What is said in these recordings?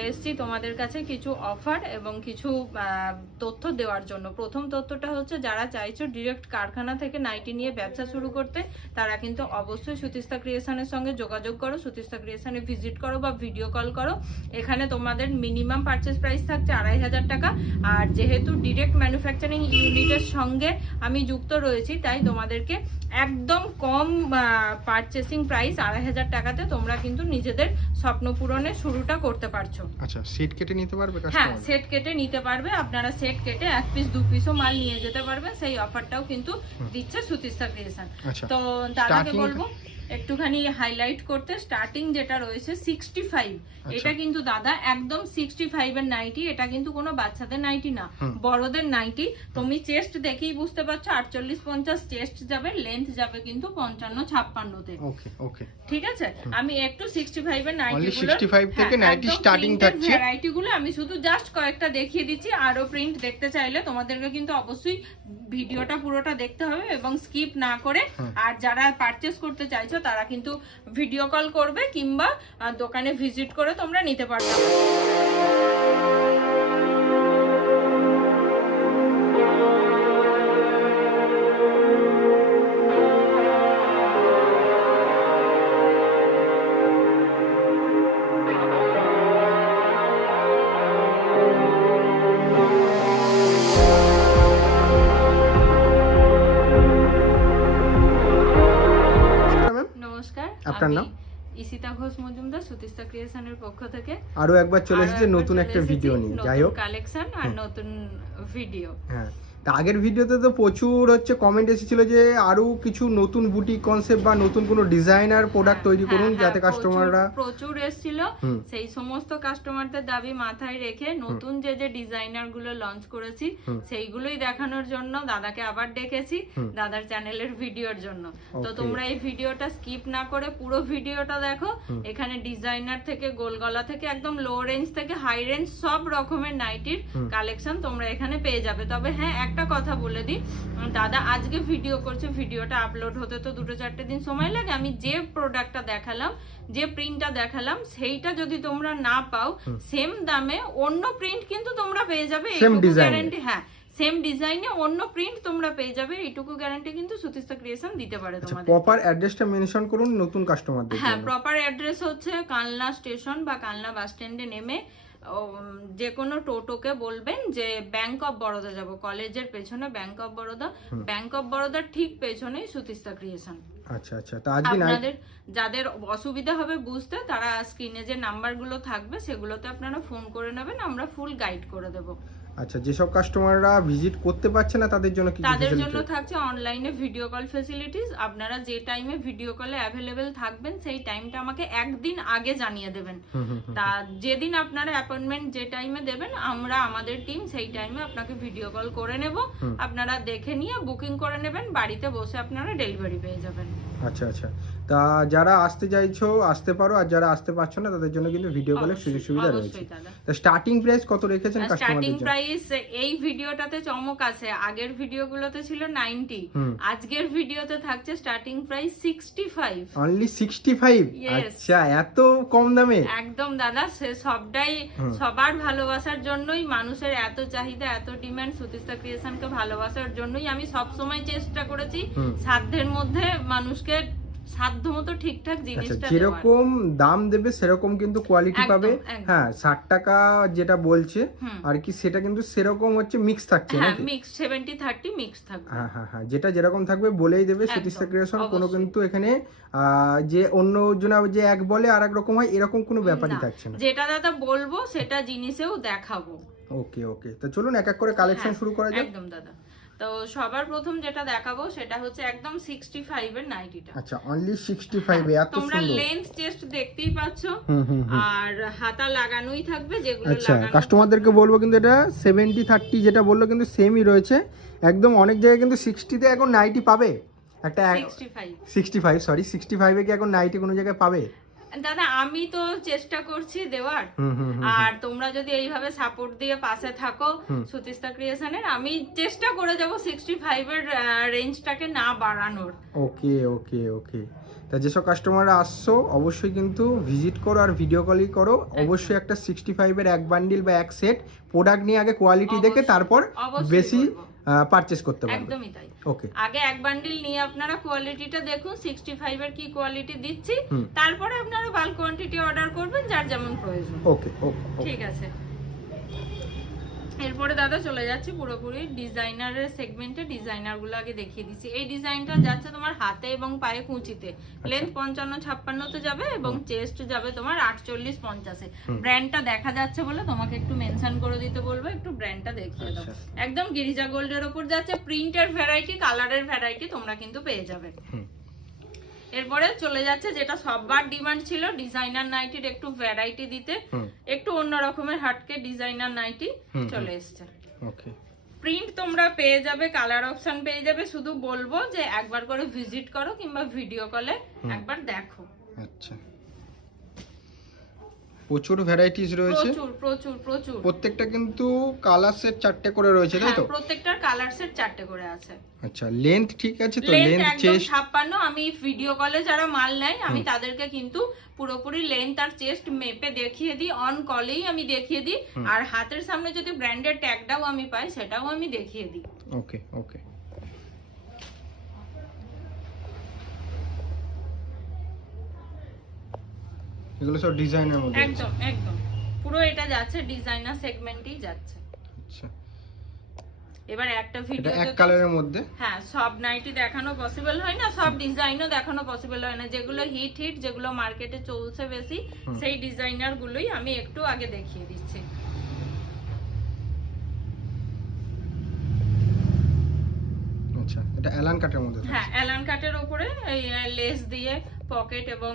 চলে এসেছি তোমাদের কাছে কিছু অফার এবং কিছু তথ্য দেওয়ার জন্য। প্রথম তথ্যটা হচ্ছে, যারা চাইছো ডিরেক্ট কারখানা থেকে নাইটি নিয়ে ব্যবসা শুরু করতে, তারা কিন্তু অবশ্যই সুতিস্তা ক্রিয়েশনের সঙ্গে যোগাযোগ করো, সুতিস্তা ক্রিয়েশনে ভিজিট করো বা ভিডিও কল করো। এখানে তোমাদের মিনিমাম পারচেস প্রাইস থাকছে 2500 টাকা। আর যেহেতু ডিরেক্ট ম্যানুফ্যাকচারিং ইউনিটের সঙ্গে আমি যুক্ত রয়েছি, তাই তোমাদেরকে একদম কম পারচেসিং প্রাইস 2500 টাকাতে তোমরা কিন্তু নিজেদের স্বপ্ন পূরণের শুরুটা করতে পারছো। আচ্ছা, সেট কেটে নিতে পারবে কাস্টমার? হ্যাঁ, সেট কেটে নিতে পারবে। আপনারা সেট কেটে 1 পিস 2 পিসও মাল নিয়ে যেতে পারবেন। সেই অফারটাও কিন্তু দিচ্ছে সুতিস্তা ক্রিয়েশন। তো দাদাকে বলবো একটুখানি হাইলাইট করতে। স্টার্টিং যেটা রয়েছে 65, এটা কিন্তু দাদা একদম 65 এর নাইটি। এটা কিন্তু কোনো বাচ্চাদের নাইটি না, বড়দের নাইটি। তুমি চেস্ট দেখেই বুঝতে পারছো 48-50 চেস্ট যাবে, লেন্থ যাবে কিন্তু 55-56 তে। ওকে ওকে, ঠিক আছে। আমি একটু 65 এর নাইটিগুলো, 65 থেকে নাইটি স্টার্টিং থাকছে, ভ্যারাইটিগুলো আমি শুধু জাস্ট কয়েকটা দেখিয়ে দিচ্ছি। আরো প্রিন্ট দেখতে চাইলে তোমাদেরকে কিন্তু অবশ্যই ভিডিওটা পুরোটা দেখতে হবে এবং স্কিপ না করে। আর যারা পারচেজ করতে চাইছো তারা কিন্তু ভিডিও কল করবে কিংবা দোকানে ভিজিট করে তোমরা নিতে পারবে। আপনার নাম? ইশিতা ঘোষ মজুমদার, সুতিস্তা ক্রিয়েশনের পক্ষ থেকে আরো একবার চলে এসেছে নতুন একটা ভিডিও নিয়ে। যাই হোক, কালেকশন আর নতুন ভিডিও। হ্যাঁ, তা আগের ভিডিওতে তো প্রচুর কমেন্ট এসেছিল যে আরো কিছু নতুন বুটিক কনসেপ্ট বা নতুন কোনো ডিজাইনার প্রোডাক্ট তৈরি করুন, যাতে কাস্টমাররা প্রচুর এসেছিল। সেই সমস্ত কাস্টমারদের দাবি মাথায় রেখে নতুন যে ডিজাইনার গুলো লঞ্চ করেছি সেইগুলোই দেখানোর জন্য দাদাকে আবার ডেকেছি, দাদার চ্যানেলের ভিডিওর জন্য। তো তোমরা এই ভিডিওটা স্কিপ না করে পুরো ভিডিওটা দেখো। এখানে ডিজাইনার থেকে গোলগলা থেকে একদম লো রেঞ্জ থেকে হাই রেঞ্জ সব রকমের নাইটির কালেকশন তোমরা এখানে পেয়ে যাবে। তবে হ্যাঁ, একটা কথা বলে দিই, দাদা আজকে ভিডিও করছে, ভিডিওটা আপলোড হতে তো 2-4 দিন সময় লাগে। আমি যে প্রোডাক্টটা দেখালাম, যে প্রিন্টটা দেখালাম, সেইটা যদি তোমরা না পাও সেম দামে অন্য প্রিন্ট কিন্তু তোমরা পেয়ে যাবে। এইটুকু গ্যারান্টি, হ্যাঁ, সেম ডিজাইনে অন্য প্রিন্ট তোমরা পেয়ে যাবে, এইটুকু গ্যারান্টি কিন্তু সুতিস্তা ক্রিয়েশন দিতে পারে তোমাদের। প্রপার অ্যাড্রেসটা মেনশন করুন নতুন কাস্টমারদের জন্য। হ্যাঁ, প্রপার অ্যাড্রেস হচ্ছে কালনা স্টেশন বা কালনা বাস স্ট্যান্ডে নেমে যে কোনো টোটোকে বলবেন যে ব্যাংক অফ বরোদা যাব, কলেজের পেছনে bank of Baroda, bank of বরোদার ঠিক পেছনেই সুতিস্তা ক্রিয়েশন। আচ্ছা আচ্ছা, তা আজকে আপনাদের যাদের অসুবিধা হবে বুঝতে, তারা স্ক্রিনে যে নাম্বারগুলো থাকবে সেগুলোতে আপনারা ফোন করে নেবেন, আমরা ফুল গাইড করে দেব। আচ্ছা, যেসব কাস্টমাররা ভিজিট করতে পারছে না তাদের জন্য কি? তাদের জন্য থাকছে অনলাইনে ভিডিও কল ফ্যাসিলিটিস। আপনারা যে টাইমে ভিডিও কলে অ্যাভেলেবেল থাকবেন সেই টাইমটা আমাকে একদিন আগে জানিয়ে দেবেন। তা যেদিন আপনারা অ্যাপয়েন্টমেন্ট যে টাইমে দেবেন, আমরা আমাদের টিম সেই টাইমে আপনাকে ভিডিও কল করে নেব। আপনারা দেখে নিয়ে বুকিং করে নেবেন, বাড়িতে বসে আপনারা ডেলিভারি পেয়ে যাবেন। আচ্ছা আচ্ছা, তা যারা আসতে চাইছো আসতে পারো, আর যারা আসতে পারছো না তাদের জন্য কিন্তু ভিডিও কলের সুযোগ সুবিধা রয়েছে। তা স্টার্টিং প্রাইস কত রেখেছেন কাস্টমারদের জন্য? স্টার্টিং প্রাইস এই ভিডিওটাতে চমক আছে, আগের ভিডিওগুলোতে ছিল 90, আজকের ভিডিওতে থাকছে স্টার্টিং প্রাইস 65। অনলি 65? আচ্ছা, এত কম দামে? একদম দাদা, সবটাই সবার ভালোবাসার জন্যই, মানুষের এত চাহিদা, এত ডিমান্ড, সুতিস্তা ক্রিয়েশনকে ভালোবাসার জন্যই আমি সব সময় চেষ্টা করেছি সাধ্যের মধ্যে মানুষকে সাধ্যমতো ঠিকঠাক জিনিসটা দেওয়ার। যেরকম দাম দেবে সেরকম কিন্তু কোয়ালিটি পাবে। হ্যাঁ, 60 টাকা যেটা বলছে আর কি, সেটা কিন্তু সেরকম মিক্স থাকছে না? হ্যাঁ, মিক্স 70-30 মিক্স থাকবে। হ্যাঁ হ্যাঁ হ্যাঁ, যেটা যেরকম থাকবে বলেই দেবে সুতিস্তা ক্রিয়েশন। কোনো কিন্তু এখানে যে অন্য জনা যে এক বলে আর এক রকম হয় এরকম কোনো ব্যাপারই থাকছে না। যেটা দাদা বলবো সেটা জিনিসেও দেখাবো। ওকে ওকে, তো চলুন এক এক করে কালেকশন শুরু করা যাক। একদম দাদা। তো সবার প্রথম যেটা দেখাবো সেটা হচ্ছে একদম 65 এর নাইটিটা। আচ্ছা, অনলি 65 এ এত সুন্দর। তোমরা লেন্থ চেস্ট দেখতেই পাচ্ছো, আর হাতা লাগানোই থাকবে যেগুলো আচ্ছা, লাগানো। কাস্টমারদেরকে বলবো কিন্তু এটা 70-30 যেটা বললো কিন্তু সেমই রয়েছে একদম। অনেক জায়গায় কিন্তু 60 তে এখন নাইটি পাবে, একটা 65 সরি 65 এ কি এখন নাইটি কোনো জায়গায় পাবে? দাদা আমি তো চেষ্টা করছি দেওয়ার, আর তোমরা যদি এইভাবে সাপোর্ট দিয়ে পাশে থাকো সুতিস্তা ক্রিয়েশনের, আমি চেষ্টা করে যাব 65 এর রেঞ্জটাকে না বাড়ানোর। ওকে ওকে ওকে, তা যেসব কাস্টমাররা আসছো অবশ্যই কিন্তু ভিজিট করো আর ভিডিও কলই করো। অবশ্যই একটা 65 এর এক বান্ডিল বা এক সেট প্রোডাক্ট নিয়ে আগে কোয়ালিটি দেখে তারপর বেশি পারচেজ করতে পারবে। একদমই তাই। ওকে, আগে এক বান্ডিল নিয়ে আপনারা কোয়ালিটিটা দেখুন 65 এর কি কোয়ালিটি দিচ্ছি, তারপরে আপনারা বাল্ক কোয়ান্টিটি অর্ডার করবেন যার যেমন প্রয়োজন। ওকে ওকে, ঠিক আছে। এরপরে দাদা চলে যাচ্ছি পুরোপুরি ডিজাইনারের সেগমেন্টে। ডিজাইনারগুলো আগে দেখিয়ে দিচ্ছি। এই ডিজাইনটা যাচ্ছে তোমার হাতে এবং পায়ে কুঁচিতে, লেন্থ 55-56 তে যাবে এবং চেস্ট যাবে তোমার 48-50 এ। ব্র্যান্ডটা দেখা যাচ্ছে বলে তোমাকে একটু মেনশন করে দিতে বলবো, একটু ব্র্যান্ডটা দেখিয়ে দাও। একদম গিরিজা গোল্ডের উপর যাচ্ছে, প্রিন্টের ভ্যারাইটি, কালারের ভ্যারাইটি তোমরা কিন্তু পেয়ে যাবে। এরপরে চলে যাচ্ছে যেটা সববার ডিমান্ড ছিল, ডিজাইনার নাইটির একটু ভ্যারাইটি দিতে, একটু অন্য রকমের হাটকে ডিজাইনার নাইটি চলে এসেছে। ওকে, প্রিন্ট তোমরা পেয়ে যাবে, কালার অপশন পেয়ে যাবে। শুধু বলবো যে একবার করে ভিজিট করো কিংবা ভিডিও কলে একবার দেখো। আচ্ছা, প্রচুর ভ্যারাইটিস রয়েছে, প্রচুর প্রচুর প্রচুর। প্রত্যেকটা কিন্তু কালার সেট 4টে করে রয়েছে, তাই তো? প্রত্যেকটার কালার সেট 4টে করে আছে। আচ্ছা, লেন্থ ঠিক আছে তো? লেন্থ লেন্থ একদম চেস্ট 56। আমি ভিডিও কলে যারা মাল নেয় আমি তাদেরকে কিন্তু পুরোপুরি লেন্থ আর চেস্ট মেপে দেখিয়ে দিই, অন কলেই আমি দেখিয়ে দিই, আর হাতের সামনে যদি ব্র্যান্ডের ট্যাগটাও আমি পাই সেটাও আমি দেখিয়ে দিই। ওকে ওকে, এগুলো সব ডিজাইনের মধ্যে একদম একদম পুরো এটা যাচ্ছে ডিজাইনার সেগমেন্টেই যাচ্ছে। আচ্ছা, এবার একটা ভিডিও এক কালারের মধ্যে, হ্যাঁ, সব নাইটি দেখানো পসিবল হয় না, সব ডিজাইনও দেখানো পসিবল হয় না। যেগুলো হিট যেগুলো মার্কেটে চলছে বেশি, সেই ডিজাইনার গুলোই আমি একটু আগে দেখিয়ে দিচ্ছি। আচ্ছা, এটা অ্যালান কাটের মধ্যে, হ্যাঁ, অ্যালান কাটের উপরে এই লেস দিয়ে পকেট এবং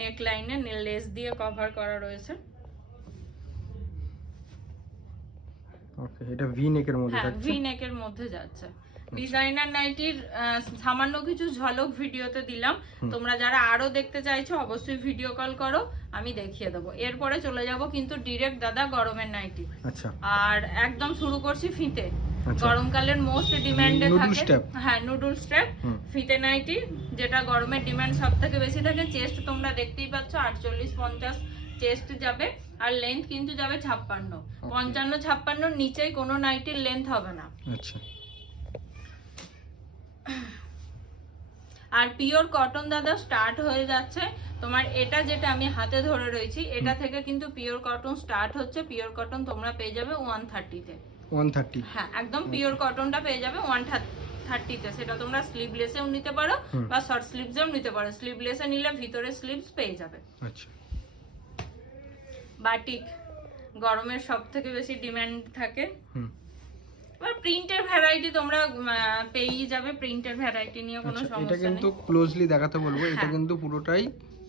নেক লাইনে লেস দিয়ে কভার করা রয়েছে। ওকে, এটা ভি নেকের মধ্যে হ্যাঁ, থাকছে, ভি নেকের মধ্যে যাচ্ছে। ডিজাইনার নাইটির সামান্য কিছু ঝলক ভিডিওতে দিলাম, তোমরা যারা আরো দেখতে চাইছো অবশ্যই ভিডিও কল করো, আমি দেখিয়ে দেবো। এরপরে চলে যাব কিন্তু ডিরেক্ট দাদা গরমের নাইটি। আচ্ছা, আর একদম শুরু করছি ফিতে, গরমকালের মোস্ট ডিমান্ডে থাকে। হ্যাঁ, নুডল স্ট্র্যাপ ফিতে নাইটি, যেটা গরমের ডিমান্ড সব থেকে বেশি থাকে। চেস্ট তোমরা দেখতেই পাচ্ছ 48-50 চেস্ট যাবে, আর লেন্থ কিন্তু যাবে 56। 55-56 নিচেই কোনো নাইটির লেন্থ হবে না। আচ্ছা, আর পিওর কটন দাদা স্টার্ট হয়ে যাচ্ছে তোমার। এটা যেটা আমি হাতে ধরে রয়েছি, এটা থেকে কিন্তু পিওর কটন স্টার্ট হচ্ছে। পিওর কটন তোমরা পেয়ে যাবে 130 তে। 130, হ্যাঁ, একদম পিওর কটনটা পেয়ে যাবে 130 তে। সেটা তোমরা স্লিভলেসেও নিতে পারো বা শর্ট স্লিভসেও নিতে পারো। স্লিভলেসে নিলে ভিতরে স্লিভস পেয়ে যাবে। আচ্ছা, বাটিক গরমের সব থেকে বেশি ডিমান্ড থাকে। এবার প্রিন্টের ভ্যারাইটি তোমরা পেয়েই যাবে, প্রিন্টের ভ্যারাইটি নিয়ে কোনো সমস্যা নেই। এটা কিন্তু ক্লোজলি দেখাতে বলবো, এটা কিন্তু পুরোটাই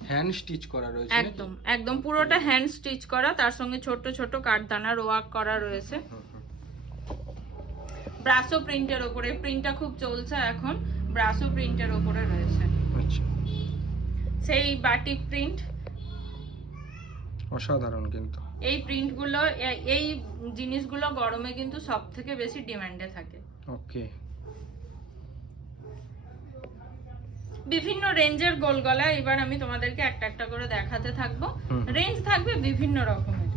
হ্যান্ড স্টিচ করা রয়েছে, একদম একদম পুরোটা হ্যান্ড স্টিচ করা, তার সঙ্গে ছোট ছোট কাঠদানার ওয়ার্ক করা রয়েছে। ব্রাসো প্রিন্টের উপরে, প্রিন্টটা খুব চলছে এখন, ব্রাসো প্রিন্টের উপরে রয়েছে। আচ্ছা, সেই বাটিক প্রিন্ট, অসাধারণ কিন্তু এই প্রিন্টগুলো, এই জিনিসগুলো গরমে কিন্তু সব থেকে বেশি ডিমান্ডে থাকে। ওকে, বিভিন্ন রেঞ্জের গোল গলা এবার আমি তোমাদেরকে একটা একটা করে দেখাতে থাকবো। রেঞ্জ থাকবে বিভিন্ন রকমের,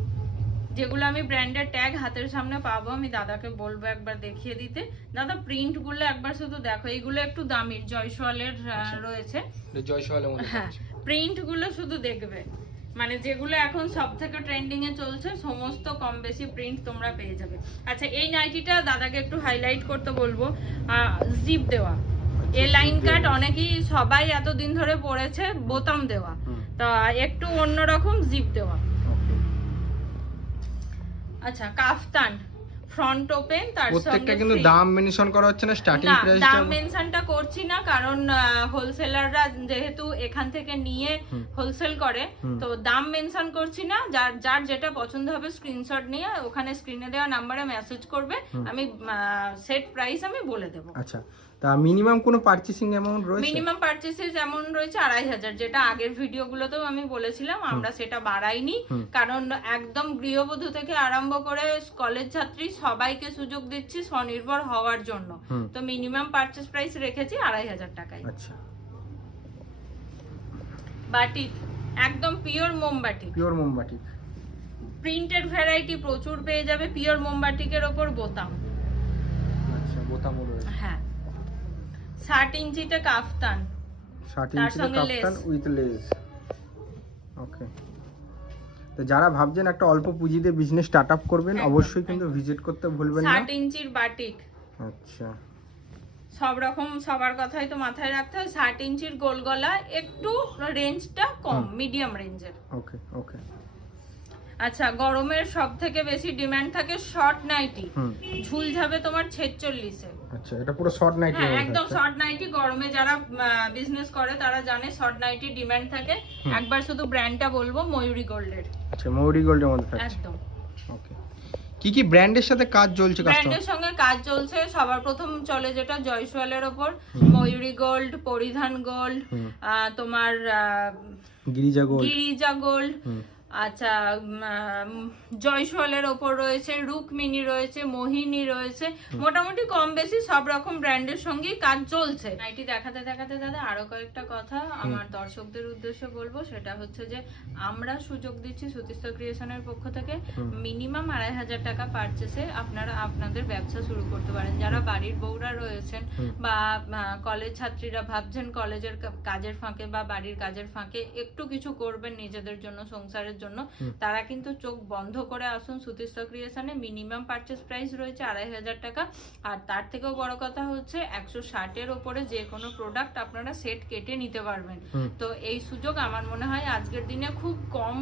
যেগুলো আমি ব্র্যান্ডের ট্যাগ হাতের সামনে পাবো আমি দাদাকে বলবো একবার দেখিয়ে দিতে। দাদা প্রিন্ট গুলো একবার শুধু দেখো, এইগুলো একটু দামির জয়সওয়ালের রয়েছে। জয়সওয়ালের মধ্যে, হ্যাঁ, প্রিন্ট গুলো শুধু দেখবে, মানে যেগুলো এখন সব থেকে ট্রেন্ডিং এ চলছে সমস্ত কম বেশি প্রিন্ট তোমরা পেয়ে যাবে। আচ্ছা, এই নাইটিটা দাদাকে একটু হাইলাইট করতে বলবো, জিপ দেওয়া, এ লাইন কাট অনেকেই সবাই এতদিন ধরে পড়েছে, বোতাম দেওয়া, তা একটু অন্যরকম জিপ দেওয়া। আচ্ছা, কাফতান ফ্রন্ট ওপেন, তার সঙ্গে প্রত্যেকটা কিন্তু দাম মেনশন করা হচ্ছে না, স্টার্টিং প্রাইসটা দাম মেনশনটা করছি না, কারণ হোলসেলাররা যেহেতু এখান থেকে নিয়ে হোলসেল করে, তো দাম মেনশন করছি না। যার যেটা পছন্দ হবে স্ক্রিনশট নিয়ে ওখানে স্ক্রিনে দেওয়া নাম্বারে মেসেজ করবে, আমি সেট প্রাইস আমি বলে দেব। আচ্ছা, তা মিনিমাম কোনো পারচেসিং অ্যামাউন্ট রয়েছে? মিনিমাম পারচেসে যেমন রয়েছে 2500, যেটা আগের ভিডিওগুলোতেও আমি বলেছিলাম, আমরা সেটা বাড়াইনি, কারণ একদম গৃহবধূ থেকে আরম্ভ করে কলেজ ছাত্রী সবাইকে সুযোগ দিচ্ছি স্বনির্ভর হওয়ার জন্য। তো মিনিমাম পারচেস প্রাইস রেখেছি 2500 টাকায়। আচ্ছা, বাটিক, একদম পিওর মোমবাটিক। পিওর মোমবাটিক, প্রিন্টেড ভ্যারাইটি প্রচুর পেয়ে যাবে পিওর মোমবাটিকের ওপর বোতাম। আচ্ছা, বোতামও রয়েছে। হ্যাঁ, 60 ইঞ্চিতে কাফতান, 60 তার ইঞ্চিতে সঙ্গে kaftan lace. With lace. Okay, তো যারা ভাবছেন একটা অল্প পুঁজিতে বিজনেস স্টার্ট আপ করবেন, একদম, অবশ্যই কিন্তু ভিজিট করতে ভুলবেন না। 60 ইঞ্চির বাটিক। আচ্ছা, সব রকম সবার কথাই তো মাথায় রাখতে হয়। 60 ইঞ্চির গোল গলা, একটু রেঞ্জটা কম, মিডিয়াম রেঞ্জের। ওকে ওকে। আচ্ছা, গরমের সব থেকে বেশি ডিমান্ড থাকে শর্ট নাইটি, ঝুল যাবে তোমার 46-এ। আচ্ছা, এটা পুরো শর্ট নাইটি? হ্যাঁ, একদম শর্ট নাইটি। গরমে যারা বিজনেস করে তারা জানে শর্ট নাইটি ডিমান্ড থাকে। একবার শুধু ব্র্যান্ডটা বলবো, ময়ূরী গোল্ডের। আচ্ছা, ময়ূরী গোল্ডের মধ্যে থাকছে। একদম। ওকে, কি কি ব্র্যান্ডের সাথে কাজ চলছে কাস্টমার? ব্র্যান্ডের সঙ্গে কাজ চলছে, সবার প্রথম চলে যেটা জয়সওয়ালের ওপর, ময়ূরী গোল্ড, পরিধান গোল্ড, তোমার গিরিজা গোল্ড। আচ্ছা, জয়সওয়ালের ওপর রয়েছে, রুকমিনি রয়েছে, মোহিনী রয়েছে। মোটামুটি কম বেশি সব রকম ব্র্যান্ডের সঙ্গেই কাজ চলছে। নাইটি দেখাতে দেখাতে দাদা আরো কয়েকটা কথা আমার দর্শকদের উদ্দেশ্যে বলবো, সেটা হচ্ছে যে আমরা সুযোগ দিচ্ছি সুতিস্তা ক্রিয়েশনের পক্ষ থেকে মিনিমাম 2500 টাকা পারচেসে আপনারা আপনাদের ব্যবসা শুরু করতে পারেন। যারা বাড়ির বউরা রয়েছেন বা কলেজ ছাত্রীরা ভাবছেন কলেজের কাজের ফাঁকে বা বাড়ির কাজের ফাঁকে একটু কিছু করবেন নিজেদের জন্য, সংসারের জন্য, তারা কিন্তু চোখ বন্ধ করে আসুন সুতিস্তা ক্রিয়েশনে। মিনিমাম পারচেস প্রাইস রয়েছে 2500 টাকা। আর তার থেকেও বড় কথা হচ্ছে 160 এর উপরে যে কোনো প্রোডাক্ট আপনারা সেট কেটে নিতে পারবেন। তো এই সুযোগ আমার মনে হয় আজকের দিনে খুব কম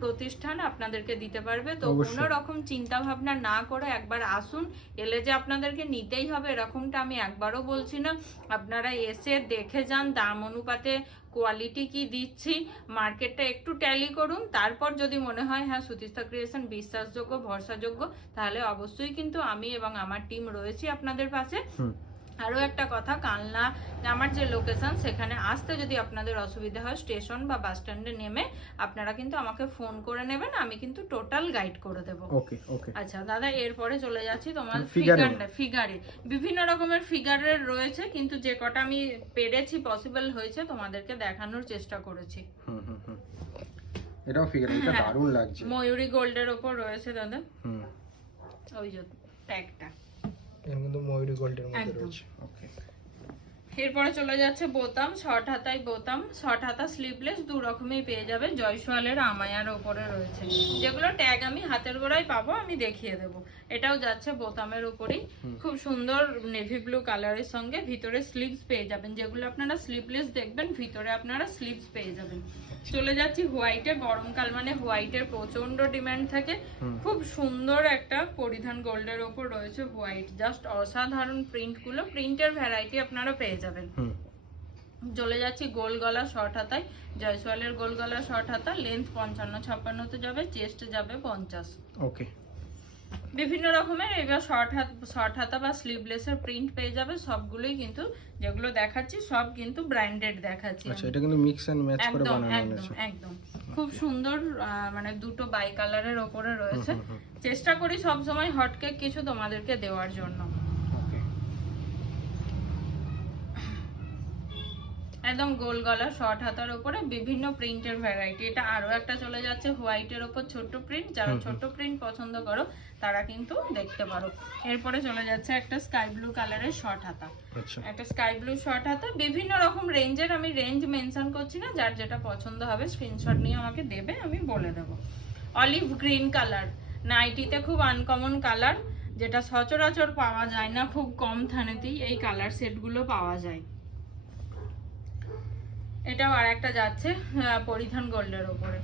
প্রতিষ্ঠান আপনাদেরকে দিতে পারবে। তো কোনো রকম চিন্তা ভাবনা না করে একবার আসুন। এলে যে আপনাদেরকে নিতেই হবে এরকমটা আমি একবারও বলছি না। আপনারা এসে দেখে যান, দাম অনুপাতে কোয়ালিটি কি দিচ্ছি, মার্কেটটা একটু ট্যালি করুন। তারপর যদি মনে হয় হ্যাঁ সুতিস্তা ক্রিয়েশন বিশ্বাসযোগ্য, ভরসাযোগ্য, তাহলে অবশ্যই কিন্তু আমি এবং আমার টিম রয়েছি আপনাদের পাশে। আরো একটা কথা, কালনা আমার যে লোকেশন, সেখানে আসতে যদি আপনাদের অসুবিধা হয় স্টেশন বা বাস স্ট্যান্ডে নেমে আপনারা কিন্তু আমাকে ফোন করে নেবেন, আমি কিন্তু টোটাল গাইড করে দেব। ওকে ওকে। আচ্ছা দাদা, এরপরে চলে যাচ্ছি তোমার ফিগারে। বিভিন্ন রকমের ফিগারের রয়েছে, কিন্তু যে কটা আমি পেরেছি পসিবল হয়েছে তোমাদেরকে দেখানোর চেষ্টা করেছি। এটাও ফিগার, এটা দারুণ লাগছে। ময়ূরী গোল্ডের উপর রয়েছে দাদা, ওই যে ট্যাগটা এর মধ্যে ময়ূরী গোল্ডের মধ্যে রয়েছে। ওকে, এরপরে চলে যাচ্ছে বোতাম, শর্ট হাতায় বোতাম, শর্ট হাতা স্লিভলেস দু রকমই পেয়ে যাবে। জয়সওয়ালের আমায়ার উপরে রয়েছে, যেগুলো ট্যাগ আমি হাতের গোড়ায় পাবো আমি দেখিয়ে দেবো। এটাও যাচ্ছে বোতামের উপরেই, খুব সুন্দর নেভি ব্লু কালারের সঙ্গে ভিতরে স্লিভস পেয়ে যাবেন। যেগুলো আপনারা স্লিভলেস দেখবেন, ভিতরে আপনারা স্লিভস পেয়ে যাবেন। চলে যাচ্ছি হোয়াইটে। গরমকাল মানে হোয়াইটের প্রচন্ড ডিমান্ড থাকে। খুব সুন্দর একটা পরিধান গোল্ডের ওপর রয়েছে হোয়াইট, জাস্ট অসাধারণ প্রিন্ট গুলো, প্রিন্টের ভ্যারাইটি আপনারা পেয়ে যাবেন। চলে যাচ্ছি গোল গলা শর্ট হাতায়। জয়সওয়ালের গোল গলা শর্ট হাতা, লেন্থ 55-56 যাবে, চেস্ট যাবে 50। ওকে, বিভিন্ন রকমের এবার শর্ট হাতা বা স্লিভলেসের প্রিন্ট পেয়ে যাবে। সবগুলোই কিন্তু যেগুলো দেখাচ্ছি সব কিন্তু ব্র্যান্ডেড দেখাচ্ছি। আচ্ছা, এটা কিন্তু মিক্স এন্ড ম্যাচ করে বানানো হয়েছে। একদম খুব সুন্দর, মানে দুটো বাই কালারের উপরে রয়েছে। চেষ্টা করি সব সময় হটকেক কিছু তোমাদেরকে দেওয়ার জন্য। একদম গোল গলা শর্ট হাতার উপরে বিভিন্ন প্রিন্টের ভ্যারাইটি। এটা আরো একটা চলে যাচ্ছে হোয়াইটের উপর ছোট প্রিন্ট। যারা ছোট প্রিন্ট পছন্দ করো তারা কিন্তু দেখতে পারো। এরপরে চলে যাচ্ছে একটা স্কাই ব্লু কালারের শর্ট হাতা। একটা স্কাই ব্লু শর্ট হাতা, বিভিন্ন রকম রেঞ্জের, আমি রেঞ্জ মেনশন করছি না, যার যেটা পছন্দ হবে স্ক্রিনশট নিয়ে আমাকে দেবে, আমি বলে দেবো। অলিভ গ্রিন কালার, নাইটিতে খুব আনকমন কালার, যেটা সচরাচর পাওয়া যায় না, খুব কম থানেতেই এই কালার সেটগুলো পাওয়া যায়। এটাও আর একটা যাচ্ছে পরিধান গোল্ডের উপরে,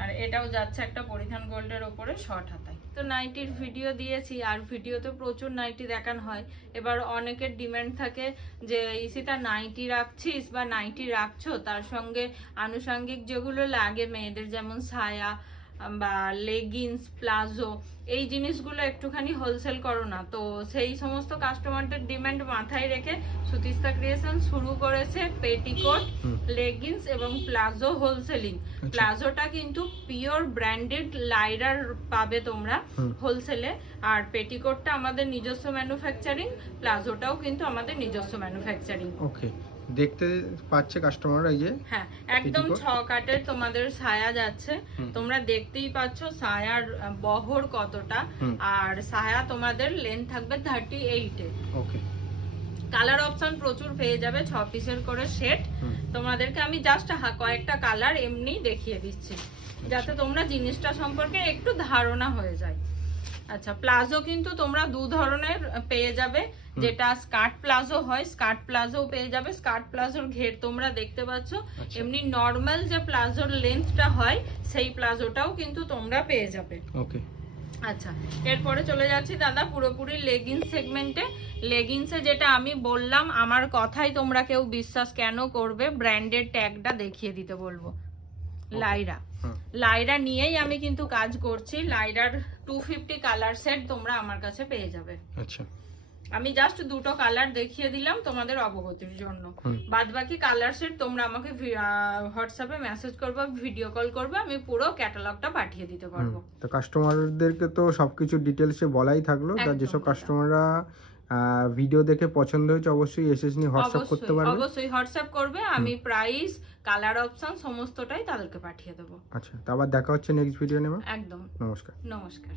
আর এটাও যাচ্ছে একটা পরিধান গোল্ডের উপরে শর্ট হাতায়। তো নাইটির ভিডিও দিয়েছি, আর ভিডিওতে প্রচুর নাইটি দেখানো হয়। এবার অনেকের ডিমান্ড থাকে যে ইসিতা নাইটি রাখছিস বা নাইটি রাখছো, তার সঙ্গে আনুষঙ্গিক যেগুলো লাগে মেয়েদের, যেমন সায়া, বা লেগিংস, প্লাজো, এই জিনিসগুলো একটুখানি হোলসেল করো না, তো সেই সমস্ত কাস্টমারদের ডিমান্ড মাথায় রেখে সুতিস্তা ক্রিয়েশন শুরু করেছে পেটিকোট, লেগিংস এবং প্লাজো হোলসেলিং। প্লাজোটা কিন্তু পিওর ব্র্যান্ডেড লাইরার পাবে তোমরা হোলসেলে, আর পেটিকোটটা আমাদের নিজস্ব ম্যানুফ্যাকচারিং, প্লাজোটাও কিন্তু আমাদের নিজস্ব ম্যানুফ্যাকচারিং। ওকে, দেখতে পাচ্ছে কাস্টমাররা এই যে হ্যাঁ, একদম 6 কাটের তোমাদের সায়া যাচ্ছে, তোমরা দেখতেই পাচ্ছ সায়ার বহর কতটা, আর সায়া তোমাদের লেন্থ থাকবে 38 এ। ওকে, কালার অপশন প্রচুর পেয়ে যাবে, 6 পিসের করে সেট। তোমাদেরকে আমি জাস্ট কয়েকটা কালার এমনি দেখিয়ে দিচ্ছি যাতে তোমরা জিনিসটা সম্পর্কে একটু ধারণা হয়ে যায়। আচ্ছা, প্লাজো কিন্তু তোমরা দু ধরনের পেয়ে যাবে, যেটা স্কার্ট প্লাজো হয়, স্কার্ট প্লাজো পেয়ে যাবে। স্কার্ট প্লাজোর ঘের তোমরা দেখতে পাচ্ছ, এমনি নরমাল যে প্লাজোর লেন্থটা হয় সেই প্লাজোটাও কিন্তু তোমরা পেয়ে যাবে। ওকে, আচ্ছা, এরপরে চলে যাচ্ছি দাদা পুরোপুরি লেগিংস সেগমেন্টে। লেগিংসে যেটা আমি বললাম, আমার কথাই তোমরা কেউ বিশ্বাস কেন করবে, ব্র্যান্ডেড ট্যাগটা দেখিয়ে দিতে বলবো। লাইরা, লাইরা নিয়েই আমি কিন্তু কাজ করছি। লাইরার 250 কালার সেট তোমরা আমার কাছে পেয়ে যাবে। আচ্ছা, আমি জাস্ট দুটো কালার দেখিয়ে দিলাম তোমাদের অবগতির জন্য, বাদ বাকি কালার সেট তোমরা আমাকে হোয়াটসঅ্যাপে মেসেজ করবে, ভিডিও কল করবে, আমি পুরো ক্যাটালগটা পাঠিয়ে দিতে পারবো। তো কাস্টমারদেরকে তো সবকিছু ডিটেলসে বলাই থাকলো, যেসব কাস্টমাররা ভিডিও দেখে পছন্দ হয়েছে অবশ্যই এসএসনি হোয়াটসঅ্যাপ করতে পারবে। অবশ্যই হোয়াটসঅ্যাপ করবে, আমি প্রাইস, কালার অপশন সমস্তটাই তাদেরকে পাঠিয়ে দেবো। আচ্ছা, তো আবার দেখা হচ্ছে নেক্সট ভিডিও নেবে। একদম, নমস্কার। নমস্কার।